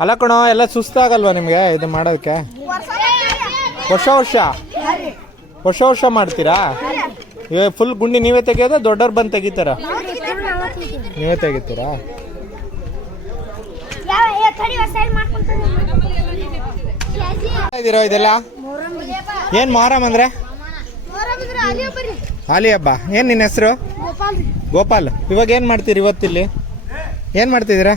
ಅಲ್ಲ ಕಣೋ, ಎಲ್ಲ ಸುಸ್ತಾಗಲ್ವಾ ನಿಮಗೆ ಇದು ಮಾಡೋದಕ್ಕೆ? ವರ್ಷ ವರ್ಷ? ವರ್ಷ ವರ್ಷ ಮಾಡ್ತೀರಾ? ಇವಾಗ ಫುಲ್ ಗುಂಡಿ ನೀವೇ ತೆಗಿಯೋದ, ದೊಡ್ಡವ್ರು ಬಂದು ತೆಗಿತಾರ? ನೀವೇ ತೆಗಿತೀರಾ? ಇದೀರೋ ಇದೆಲ್ಲ? ಏನು ಮೊಹರಂ ಅಂದ್ರೆ? ಹಾಲಿ ಹಬ್ಬ. ಏನು ನಿನ್ನ ಹೆಸರು? ಗೋಪಾಲ್. ಇವಾಗ ಏನು ಮಾಡ್ತೀರಿ ಇವತ್ತಿಲ್ಲಿ? ಏನು ಮಾಡ್ತಿದ್ದೀರಾ.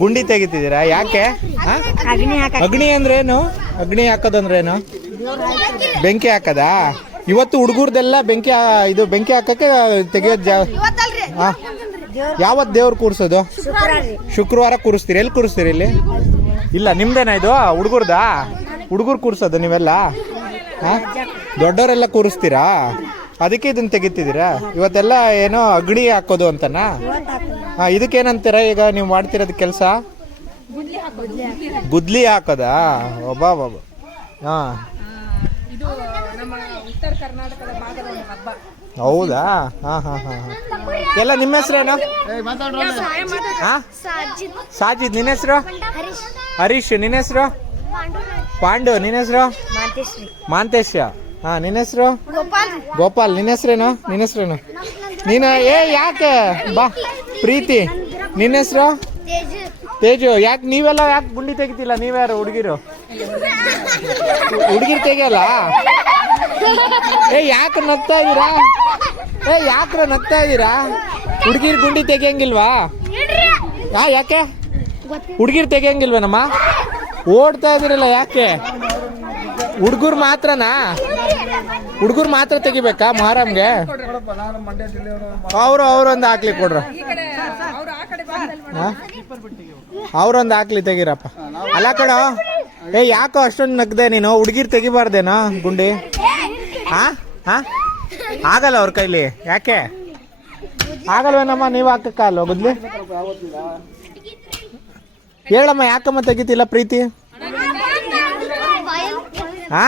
ಗುಂಡಿ ತೆಗಿತಿದ್ದೀರಾ? ಯಾಕೆ? ಹಾ? ಅಗ್ನಿ ಅಂದ್ರೇನು ಅಗ್ನಿ ಅಂದ್ರೆ ಏನು ಅಗ್ನಿ ಹಾಕೋದಂದ್ರೆ ಏನು ಬೆಂಕಿ ಹಾಕದಾ? ಇವತ್ತು ಹುಡುಗರ್ದೆಲ್ಲ ಬೆಂಕಿ ಇದು ಬೆಂಕಿ ಹಾಕಕ್ಕೆ ತೆಗಿಯೋದು ಜಾ ದೇವ್ರ ಯಾವತ್ತು ದೇವ್ರು ಕೂರ್ಸೋದು? ಶುಕ್ರವಾರ. ಶುಕ್ರವಾರ ಕೂರಿಸ್ತೀರಿ. ಎಲ್ಲಿ ಕೂರಿಸ್ತೀರಿ ಇಲ್ಲಿ? ಇಲ್ಲ ನಿಮ್ದೇನಾ ಇದು? ಹುಡುಗರ್ದಾ? ಹುಡುಗರು ಕೂರಿಸೋದು ನೀವೆಲ್ಲ? ಹಾಂ? ದೊಡ್ಡವರೆಲ್ಲ ಕೂರಿಸ್ತೀರಾ? ಅದಕ್ಕೆ ಇದನ್ನ ತೆಗಿತಿದ್ದೀರಾ? ಇವತ್ತೆಲ್ಲ ಏನೋ ಅಗ್ನಿ ಹಾಕೋದು ಅಂತನಾ? ಹಾ, ಇದಕ್ಕೇನಂತೀರ? ಈಗ ನೀವು ಮಾಡ್ತಿರೋದು ಕೆಲಸ? ಗುದ್ಲಿ ಹಾಕೋದಾ? ಒಬ್ಬ ಒಬ್ಬ ಹಾ. ಇದು ನಮ್ಮ ಉತ್ತರ ಕರ್ನಾಟಕದ ಹೌದಾ ಎಲ್ಲ ನಿಮ್ಮ ಹೆಸರೇನು? ಹಾಂ? ಸಾಜಿದ್, ನಿನ್ನ ಹೆಸರು? ಹರೀಶ್, ನಿನ್ನ ಹೆಸರು? ಪಾಂಡು, ನಿನ್ನ ಹೆಸರು? ಮಾಂತೇಶ ಹಾ, ನಿನ್ನ ಹೆಸರು? ಗೋಪಾಲ್, ನಿನ್ನ ಹೆಸರೇನು? ನಿನ್ನ ಹೆಸರೇನು? ನೀನು ಏ, ಯಾಕೆ? ಬಾ. ಪ್ರೀತಿ. ನಿನ್ನ ಹೆಸರು? ತೇಜು. ಯಾಕೆ ನೀವೆಲ್ಲ ಯಾಕೆ ಗುಂಡಿ ತೆಗಿತಿಲ್ಲ? ನೀವ್ಯಾರು ಹುಡುಗಿರು? ಹುಡುಗಿರು ತೆಗಿಯಲ್ಲ? ಏ ಯಾಕೆ ನಗ್ತಾ ಇದ್ದೀರಾ? ಏ, ಯಾಕ್ರ ನಗ್ತಾ ಇದ್ದೀರಾ? ಹುಡುಗಿರು ಗುಂಡಿ ತೆಗಿಯಂಗಿಲ್ವಾ? ಯಾ ಯಾಕೆ? ಹುಡುಗಿರು ತೆಗಿಯಂಗಿಲ್ವೇನಮ್ಮ? ಓಡ್ತಾ ಇದ್ದೀರಲ್ಲ ಯಾಕೆ? ಹುಡುಗರು ಮಾತ್ರನಾ? ಹುಡುಗರು ಮಾತ್ರ ತೆಗಿಬೇಕಾ ಮಹಾರಾಮ್ಗೆ? ಅವರು ಅವರೊಂದು ಹಾಕ್ಲಿಕ್ಕೆ ಕೊಡ್ರ. ಅವ್ರೊಂದು ಹಾಕ್ಲಿ ತೆಗೀರಪ್ಪ. ಅಲ್ಲ ಕಣ, ಏ ಯಾಕೋ ಅಷ್ಟೊಂದು ನಗ್ದೆ ನೀನು? ಹುಡುಗಿರ್ ತೆಗಿಬಾರ್ದೇನೋ ಗುಂಡಿ? ಹಾ ಹಾ ಆಗಲ್ಲ ಅವ್ರ ಕೈಲಿ. ಯಾಕೆ? ಆಗಲ್ವೇನಮ್ಮ, ನೀವು ಹಾಕಕ್ಕಲ್ಲ ಬದ್ಲಿ ಹೇಳಮ್ಮ, ಯಾಕಮ್ಮ ತೆಗಿತಿಲ್ಲ ಪ್ರೀತಿ? ಹಾ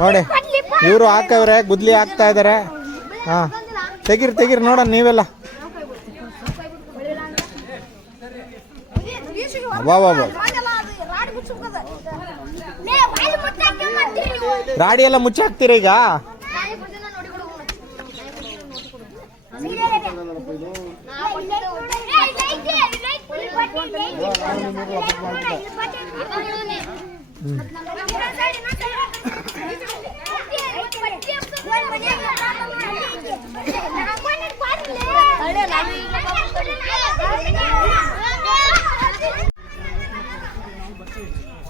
ನೋಡಿ, ಇವರು ಹಾಕವ್ರೆ, ಗುದ್ಲಿ ಹಾಕ್ತಾ ಇದಾರೆ. ಹಾ ತೆಗೀರಿ ತೆಗೀರಿ, ನೋಡೋಣ ನೀವೆಲ್ಲ. வா வா வா ರಾಡಿ ಎಲ್ಲ ಮುಚ್ಚಾಕ್ತೀರ ಈಗ ಹ್ಮ್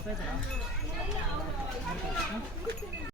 빼자. 응?